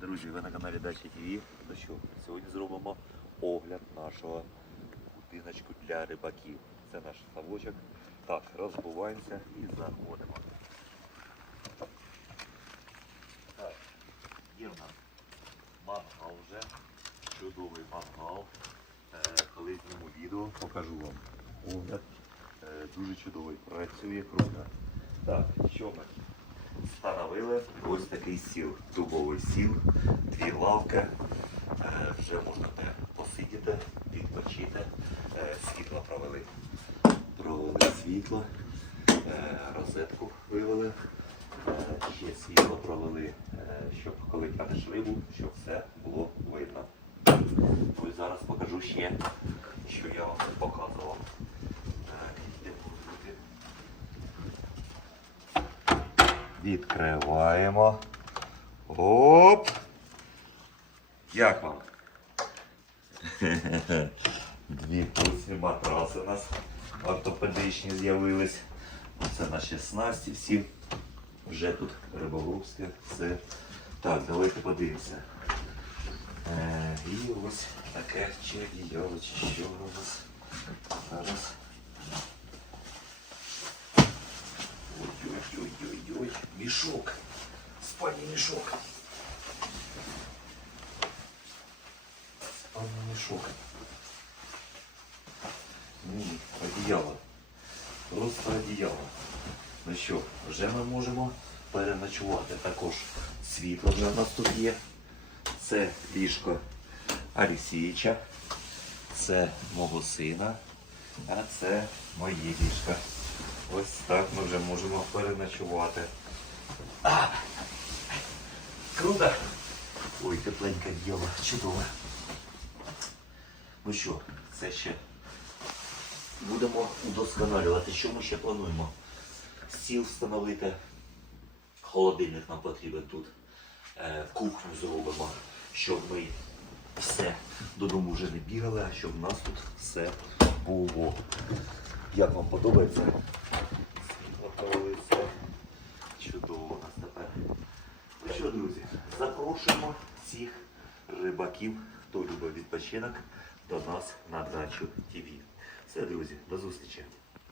Друзі, ви на каналі Дача ТВ. Ну що, сьогодні зробимо огляд нашого будиночку для рибаків. Це наш ставочок. Так, розбуваємося і заходимо. Так, є в нас мангал вже. Чудовий мангал. Е, коли зніму відео, покажу вам огляд. Е, дуже чудовий, працює круто. Так, що ми? Встановили ось такий сіл, дубовий сіл, дві лавки. Е, Вже можна посидіти, відпочити. Е, Світло провели. Провели світло, е, розетку вивели. Ще світло провели, щоб коли тянеш рибу, щоб все було видно. Ось зараз покажу ще, що я вам показував. Відкриваємо. Оп! Як вам? Дві куці матраси у нас ортопедичні з'явились. Це наші снасті всі. Вже тут рибогрузки, все. Так, давайте подивимося. Е, і ось таке чи що у нас. Зараз. Мішок. Спальний мішок. Спальний мішок. Ні, одіяло. Просто одіяло. Ну що, вже ми можемо переночувати. Також світло вже в нас тут є. Це ліжко Алісійча. Це мого сина. А це моє ліжко. Ось так ми вже можемо переночувати. А! Круто! Ой, тепленьке діло, чудове. Ну що, це ще будемо удосконалювати. Що ми ще плануємо? Стіл встановити. Холодильник нам потрібен тут. Е, кухню зробимо, щоб ми все додому вже не бігали, а щоб у нас тут все було. Як вам подобається? Світло провели все. Чудово у нас тепер. Ну що, друзі, запрошуємо всіх рибаків, хто любить відпочинок, до нас на дачу ТВ. Все, друзі, до зустрічі.